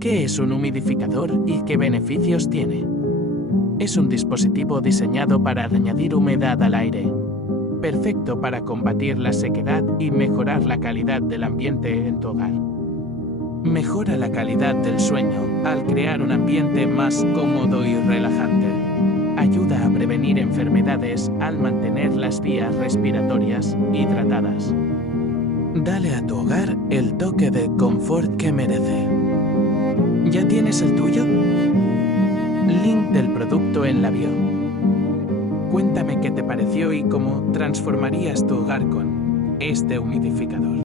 ¿Qué es un humidificador y qué beneficios tiene? Es un dispositivo diseñado para añadir humedad al aire, perfecto para combatir la sequedad y mejorar la calidad del ambiente en tu hogar. Mejora la calidad del sueño al crear un ambiente más cómodo y relajante. Ayuda a prevenir enfermedades al mantener las vías respiratorias hidratadas. Dale a tu hogar el toque de confort que merece. ¿Ya tienes el tuyo? Link del producto en la bio. Cuéntame qué te pareció y cómo transformarías tu hogar con este humidificador.